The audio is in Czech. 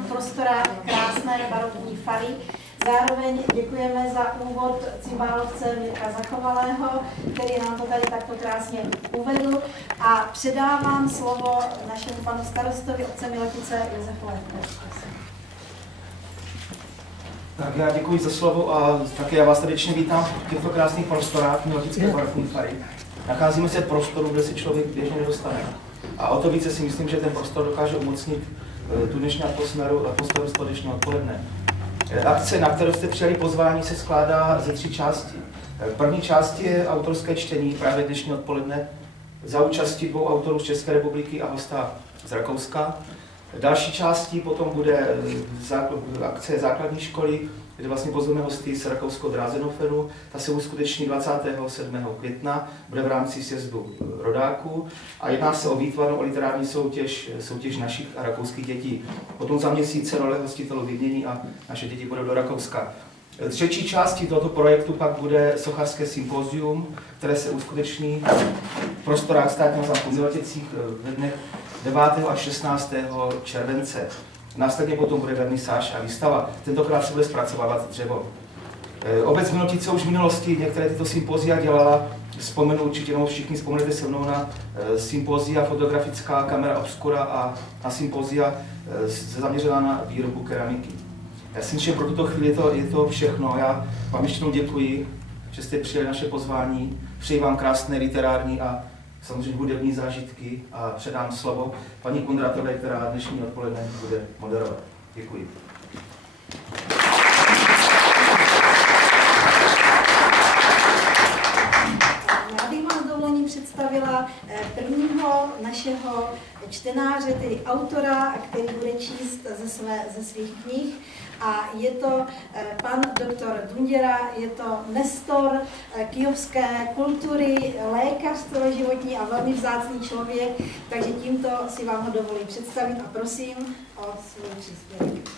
v prostorách krásné barokní fary. Zároveň děkujeme za úvod cymbálovce Mirka Zachovalého, který nám to tady takto krásně uvedl. A předávám slovo našemu panu starostovi otce Milotice Josefu Lehkovi. Tak já děkuji za slovo a také já vás srdečně vítám v těchto krásných prostorách Milotické barokní fary. Nacházíme se v prostoru, kde se člověk běžně nedostane. A o to více si myslím, že ten prostor dokáže umocnit tu dnešní atmosféru z toho dnešního odpoledne. Akce, na kterou jste přijali pozvání, se skládá ze 3 části. V první části je autorské čtení právě dnešní odpoledne za účasti 2 autorů z České republiky a hosta z Rakouska. V další části potom bude akce základní školy, kde vlastně pozveme hosty z rakouského Drázenhofenu. Ta se uskuteční 27. května, bude v rámci sjezdu rodáků a jedná se o výtvarnou a literární soutěž našich a rakouských dětí. Potom za měsíc role hostitelů vymění a naše děti budou do Rakouska. V třetí části tohoto projektu pak bude sochařské sympózium, které se uskuteční v prostorách Státního zámku v Miloticích ve dnech 9. až 16. července. Následně potom bude vernisáž a výstava. Tentokrát se bude zpracovávat dřevo. Obec Milotice už v minulosti některé tyto sympózia dělala. Vzpomenu určitě, no všichni vzpomenete se mnou na sympózia fotografická kamera obscura a na sympózia zaměřená na výrobu keramiky. Já si myslím, že pro tuto chvíli je to všechno. Já vám ještě jednou děkuji, že jste přijali naše pozvání. Přeji vám krásné literární a samozřejmě hudební zážitky a předám slovo paní Kundratové, která dnešní odpoledne bude moderovat. Děkuji. Já bych vám s dovolením představila prvního našeho čtenáře, tedy autora, který bude číst ze svých knih. A je to pan doktor Dunděra, je to nestor kyjovské kultury, lékař celoživotní a velmi vzácný člověk, takže tímto si vám ho dovolím představit a prosím o svůj příspěvek.